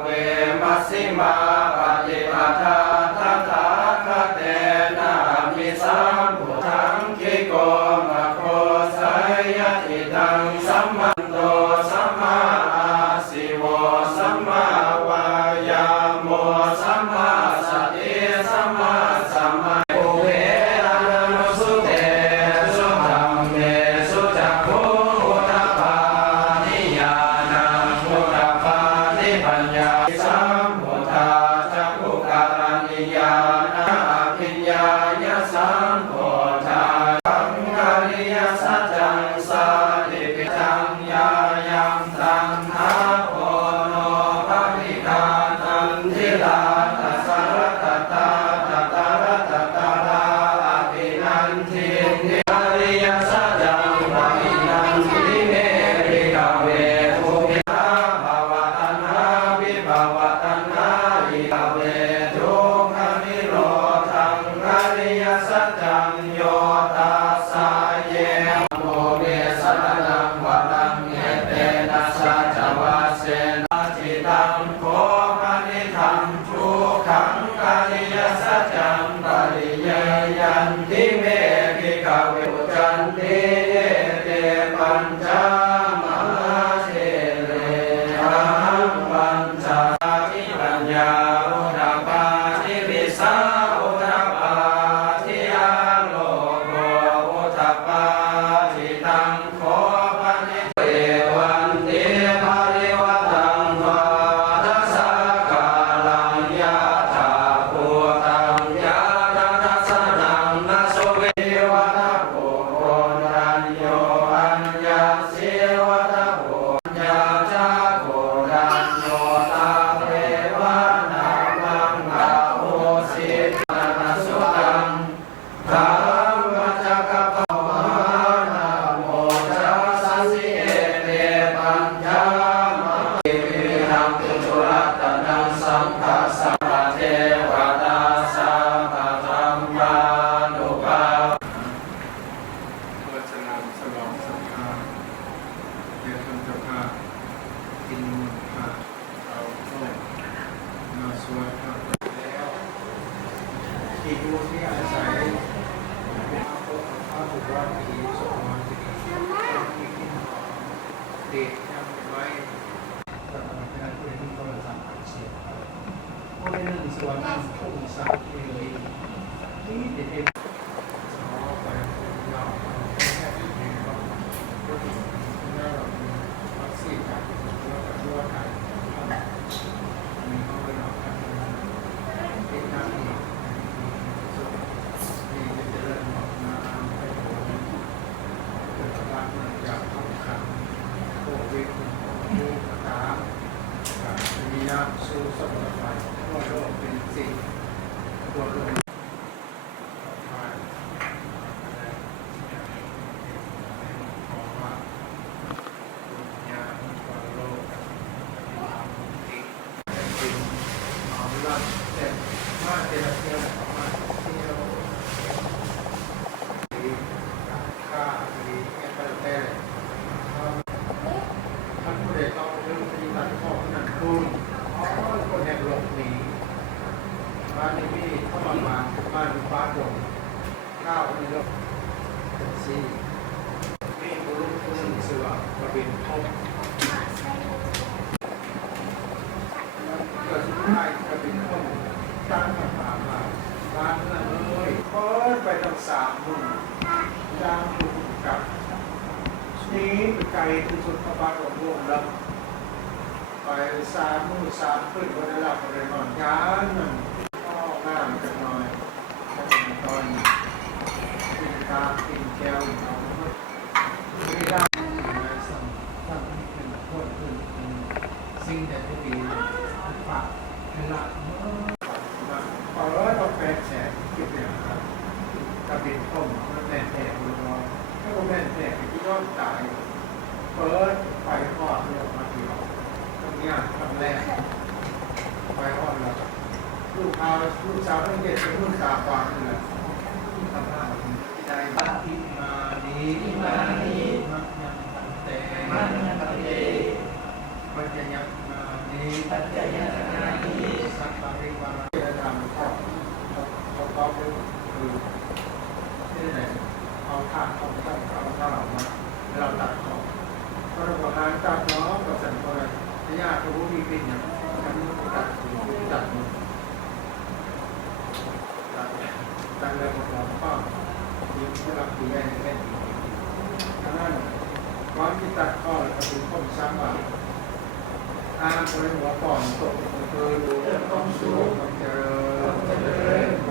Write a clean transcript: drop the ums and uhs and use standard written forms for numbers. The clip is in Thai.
เวมัสสิมาปฏิปทาทัตถาคเตนะมิสัมพุทธังคิโกมะโคสัยยะทิตังสัมมันโตสัมมาอาสิโวสัมมาวายาโมสัมมาสติสัมมาสัมมาอุเวอานุสุเตสุธัมเมสุจักขุอุทปานิญาณังอุทปานิปัญญาสัมพุทธาจักขุการณิยานะอภิญญายสัมโพธาสังฆาริยสัจจังสาธิปิตังญายังตังนาโอโนภวิกานันทิลาตัสสะระตตาตตาระตตาลาอภินันทินิอริยสัจจังภวินันทิเมริกเวทุมิหาภวตัณหาวิภวตัณหาอิกเวทุกขนิโรธังอริยสัจจังโยตัสสะเยโมเมสะนังวะตังเอเตนะสัจวะเสนะจิตังโคภนิธังทุกขังอริยสัจจังปริเยยันติเมภิกขเวอุจันติเยเตปัญจมหาเทเรอะหังปัญจทิปัญญาอุทปปาทิวิสาอุทปปาทิอาโลโกอุทปปาทิตังโคภนิเอวันติภริวตังวาทัสสะกาลังยะถาภูตังยะทัสสะนังนะโสเววะทะโพโกรัญโยอัญญาเสวะทะโพญาจาโกรัญโยตาเทวะนามังกะโหสินะสุตังธรรมจักรพรรดินะโมตัสสะสิเอเตปัญญามะวิหังตุตุรัตนังสังฆัสสะเทวตาสัพพะธัมมานุภาเพื่อฉลองฉลองศรัทธาเรียนธรรมเจ้าภาพกินพระเอาโซ่มาสวดพระแล้วที่ดูที่อาศัยเป็นพระบุตรวัดที่สมบูรณ์ที่กินเด็กยังไว้แต่ในขณะที่นี่ก็จะทำอาชีพเพราะในเรื่องส่วนนั้นผู้สักดิ์เลยนี่เด็กสู่สมรภูมิทั่วโลกเป็นสิ่งทั่วโลกบ้านนี้มีเข้ามาบ้านฟ้าดงข้าวนี่ก็เป็นซีมีบุรุษผู้หนึ่งเสือกระบินทบเกิดสุดท้ายกระบินทบตั้งคำถามมาบ้านนั้นเลยเปิดไปตั้ง3 รุ่นจ้างคุณกับนี้ไปไกลที่สุดพระบาทของพระองค์แล้วไป3 มื้อ 3 คืนก็ได้รับอะไรนอนย้านนั่นหน้ามันจะน้อยถ้าเป็นตอนกินตากินแก้วเราไม่ได้สั่งให้เป็นโทษคือสิ่งแต่ที่ดีฝากให้ละพอต้องแปลแฉคิดเนี่ยครับกระบี่ต้มมันแม่แตกเลยว่าถ้าแม่แตกที่ยอดตายเปิดไฟทอดเรียกมาเดียวตรงนี้ทำแรกไฟทอดแล้วลูกสาวต้องเด็กเป็นลูกสาวฟังนี่แหละทำหน้าที่ใจบ้าทิมานีมัจยังพันเตปัจจยังมานีปัจจ เราตัดคอพระบาทตัดน้องกับสันคอยพญาพระผู้มีเป็นอย่างนั้นตัดตัดมือตัดแล้วหมดแล้วก็ยิ้มให้รับดีแน่แน่ดังนั้นความที่ตัดข้อแล้วก็ถึงข้อซ้ำว่าตามคนหัวก่อนตกคือดูต้องสู้ต้องเจริญ